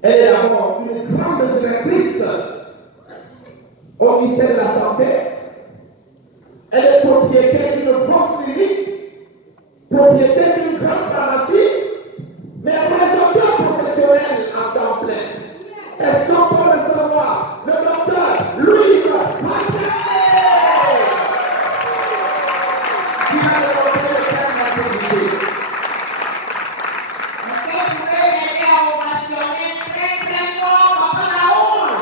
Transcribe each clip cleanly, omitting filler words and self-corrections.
Elle est d'abord une grande directrice au ministère de la Santé. Elle est propriétaire d'une grosse clinique, propriétaire d'une grande pharmacie, mais présenteur professionnel à temps plein. Est-ce qu'on peut recevoir le docteur Louise Marquet, qui a développé le thème de l'activité? Est-ce que vous pouvez m'aider à ovationner très très fort Papa Raoul?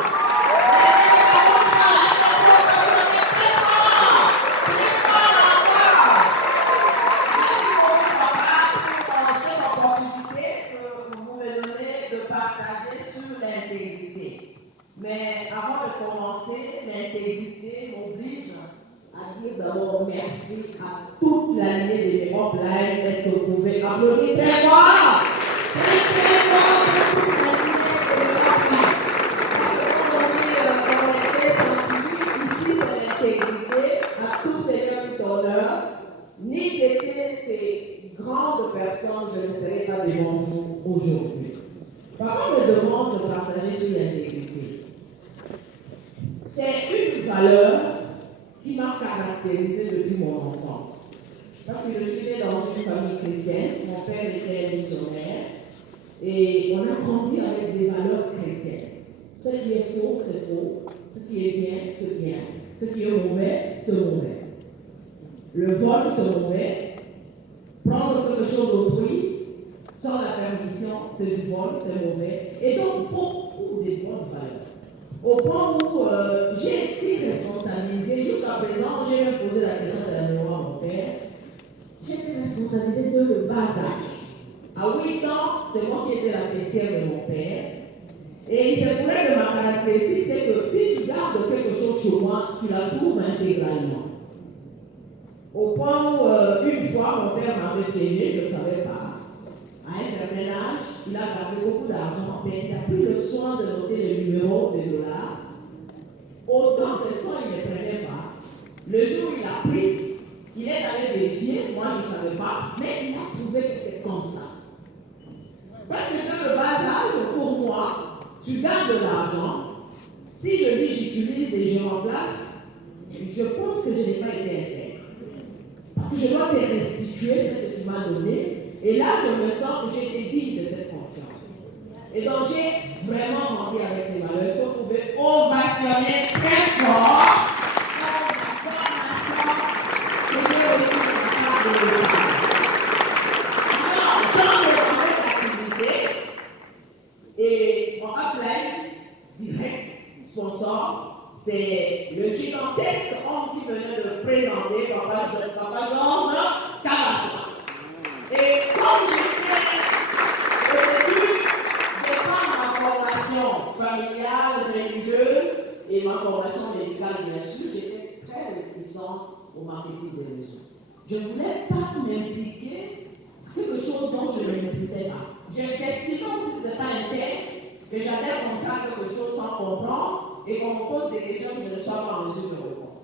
Mais avant de commencer, l'intégrité m'oblige à dire d'abord merci à toute la lignée de l'Europe Live. Est-ce que vous pouvez applaudir très fort? Très très fort pour toute la lignée de l'Europe Live. Ici, c'est l'intégrité à tous ces gens d'honneur. Ni qu'étaient ces grandes personnes, je ne serais pas devant vous aujourd'hui. Parfois, on me demande de partager sur l'intégrité. C'est une valeur qui m'a caractérisée depuis mon enfance. Parce que je suis née dans une famille chrétienne, mon père était missionnaire, et on a grandi avec des valeurs chrétiennes. Ce qui est faux, c'est faux. Ce qui est bien, c'est bien. Ce qui est mauvais, c'est mauvais. Le vol, c'est mauvais. Prendre quelque chose d'autrui sans la permission, c'est du vol, c'est mauvais. Et donc, beaucoup de bonnes valeurs. Au point où j'ai été responsabilisée, jusqu'à présent, j'ai même posé la question de la mémoire à mon père. J'ai été responsabilisée de le bas âge. À 8 ans, c'est moi qui étais la caissière de mon père. Et il se pourrait que ma caractéristique, c'est que si tu gardes quelque chose chez moi, tu la trouves intégralement. Au point où, une fois, mon père m'avait piégé, je ne savais pas. À un certain âge, il a gardé beaucoup d'argent, mais il n'a plus le soin de noter le numéro de dollars. Autant de temps, il ne prenait pas. Le jour où il a pris, il est allé vérifier, moi je ne savais pas, mais il a trouvé que c'est comme ça. Parce que le bas âge, pour moi, tu gardes de l'argent. Si je dis j'utilise et je remplace, je pense que je n'ai pas été intègre. Parce que je dois te restituer ce que tu m'as donné. Et là, je me sens que j'ai été digne de cette confiance. Et donc, j'ai vraiment rempli avec ces valeurs. Est-ce que vous pouvez ovationner très fort pour la formation que j'ai reçue de la part de l'État? Alors, j'en ai dans cette activité et on appelle direct sponsor. C'est le gigantesque homme qui venait de présenter, Papa Jean Cavasson. Et comme j'étais au début de prendre ma formation familiale, religieuse et ma formation médicale, bien sûr, j'étais très réticent au marketing des réseaux. Je ne voulais pas m'impliquer à quelque chose dont je ne maîtrisais pas. J'estimais aussi que ce n'était pas interne, que j'allais comme ça quelque chose sans comprendre et qu'on me pose des questions que je ne sois pas en mesure de répondre.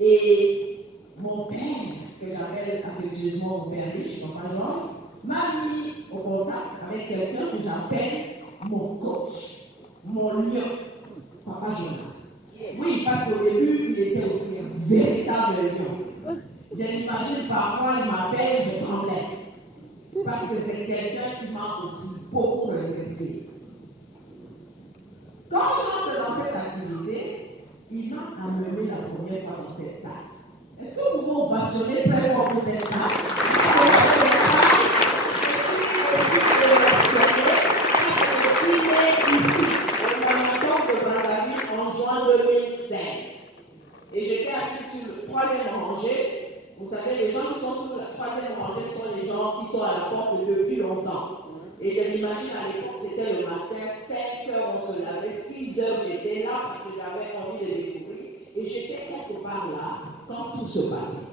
Et mon père, que j'appelle affectueusement mon père riche, Papa Jean, m'a mis au contact avec quelqu'un que j'appelle mon coach, mon lion, Papa Jonas. Oui, parce qu'au début, il était aussi un véritable lion. Je m'imagine parfois, il m'appelle, je tremblais. Parce que c'est quelqu'un qui m'a aussi beaucoup intéressé. Quand j'entre dans cette activité, il m'a amené la première fois dans cette salle. Est-ce que vous vous ovationnez très fort pour cette salle? Je suis né ici, au Marathon de Brazzaville, en juin 2005. Et j'étais assis sur le troisième rangée. Vous savez, les gens qui sont sur la troisième rangée sont les gens qui sont à la porte depuis longtemps. Et je m'imagine à l'époque, c'était le matin, 5 heures, on se lavait, 6 heures, j'étais là parce que j'avais envie de découvrir. Et j'étais quelque part là quand tout se passait.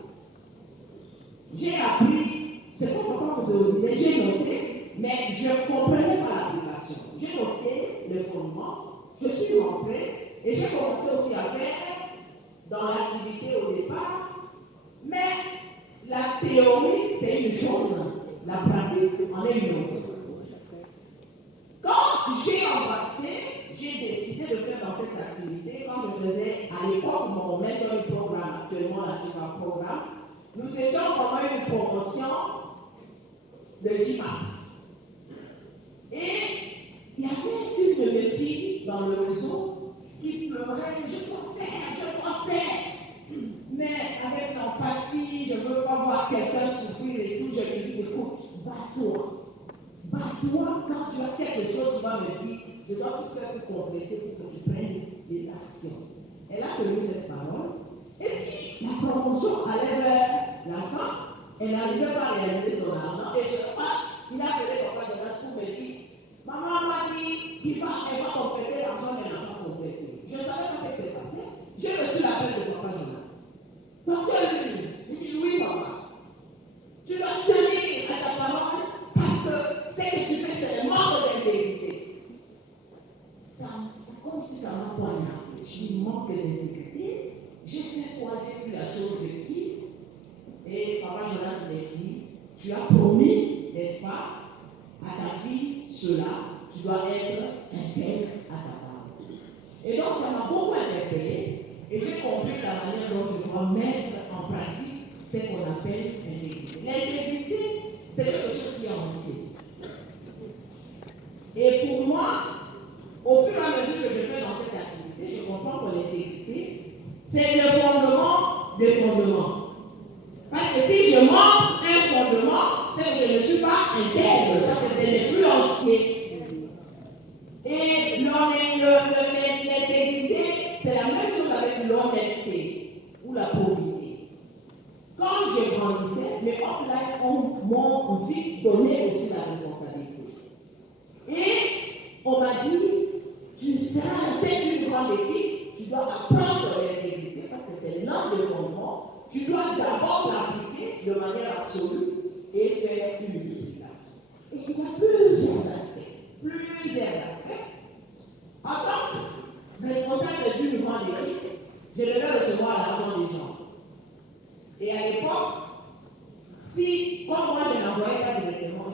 J'ai appris, c'est pas pourquoi vous disais, j'ai noté, mais je ne comprenais pas l'application. J'ai noté le fondement, je suis rentré et j'ai commencé aussi à faire dans l'activité au départ. Mais la théorie, c'est une chose, la pratique en est une autre. Quand j'ai on met dans le programme actuellement, là, tu vas programme, nous étions pendant une promotion de JMAX. Et il y avait une de mes filles dans le réseau qui pleurait, je dois faire. Mais avec l'empathie, je ne veux pas voir quelqu'un souffrir et tout, je lui dis, écoute, bats-toi. Bats-toi, quand tu as quelque chose, tu vas me dire, je dois tout faire pour compléter, pour que tu prennes des actions. Elle a tenu cette parole, et puis la promotion allait vers la fin, elle n'arrivait pas à réaliser son argent, et je sais pas, il a appelé Papa Jonas pour me dire, maman m'a dit qu'elle va compléter l'argent, mais elle n'a pas complété. Je ne savais pas ce qui s'est passé. J'ai reçu l'appel de Papa Jonas. Donc elle lui dit, oui maman, tu dois tenir à ta parole parce que ce que tu fais, c'est le manque d'intégrité. C'est comme si ça m'a poignardé. Je manque d'intégrité. J'ai fait quoi? J'ai pris la chose de qui? Et Papa Jonas m'a dit, tu as promis, n'est-ce pas, à ta fille cela, tu dois être intègre à ta parole. Et donc ça m'a beaucoup interpellé. Et j'ai compris la manière dont je dois mettre en pratique ce qu'on appelle l'intégrité. L'intégrité, c'est quelque chose qui est en lycée. Et pour moi, au fur et à mesure que je fais dans cette activité, je comprends que l'intégrité, c'est le fondement des fondements. Parce que si je manque un fondement, c'est que je ne suis pas intègre, parce que ce n'est plus entier. Et l'intégrité, c'est la même chose avec l'honnêteté ou la probité. Quand j'ai grandissais, mes offline m'ont vite donné aussi la responsabilité. Et on m'a dit, tu seras une grande équipe, tu dois apprendre l'intégrité parce que c'est l'un des fondements. Tu dois d'abord l'appliquer de manière absolue et faire une multiplication. Et il y a plusieurs aspects. En tant que responsable d'une grande équipe, je devais recevoir l'argent des gens. Et à l'époque, comme moi je n'envoyais pas directement,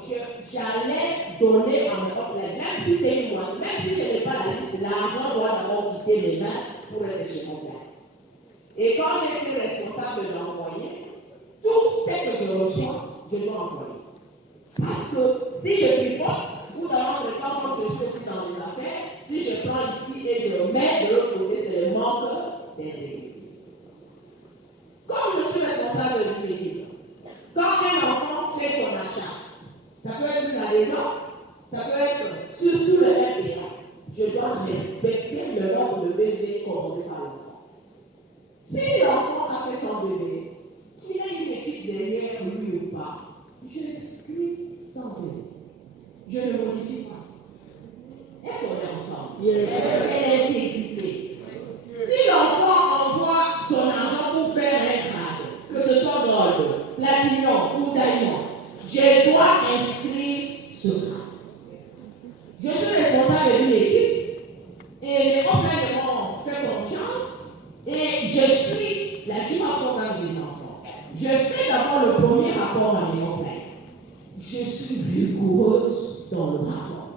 j'allais donner à mes offres, même si c'est moi, même si je n'ai pas la liste, l'argent doit d'abord quitter mes mains pour être chez mon père. Et quand j'ai été responsable d'envoyer, tout ce que je reçois, je dois envoyer. Parce que si je pipote, vous d'abord, quand je suis aussi dans les affaires, si je prends ici et je mets de l'autre côté, c'est le manque d'intégrité. Comme je suis responsable d'une équipe, quand un enfant fait son achat, ça peut être la maison, ça peut être surtout le RPA, je dois respecter le nombre de bébés commandés par l'enfant. Si l'enfant a fait son bébé, qu'il a une équipe derrière lui ou pas, je l'inscris sans bébé. Je ne modifie pas. Est-ce qu'on est ensemble? C'est l'intégrité. Si l'enfant envoie son argent pour faire un grade, que ce soit gold, platinum ou diamond, je dois inscrire ce grade. Je suis responsable d'une équipe et mes offres m'ont fait confiance et je suis la team programme des enfants. Je fais d'abord le premier rapport à mes offres. Je suis rigoureuse dans le rapport.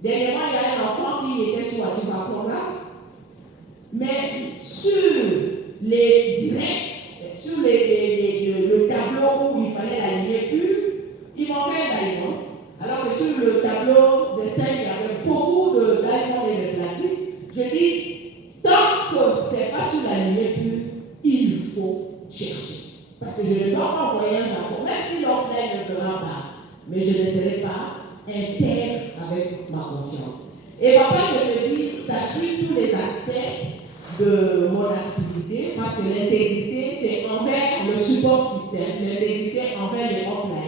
Dernièrement, il y a un enfant qui était sur un programme, mais sur les directs, sur le tableau où il fallait aligner plus, il manquait un diamond. Alors que sur le tableau de 5, il y avait beaucoup de diamants et de platine. Je dis, tant que ce n'est pas sur la ligne plus, il faut chercher. Parce que je ne dois pas envoyer un rapport, même si l'ordre ne fera pas, mais je ne serai pas intègre avec ma confiance. Et papa, je me dis, ça suit tous les aspects de mon activité, parce que l'intégrité, c'est envers le support système, l'intégrité envers les offline.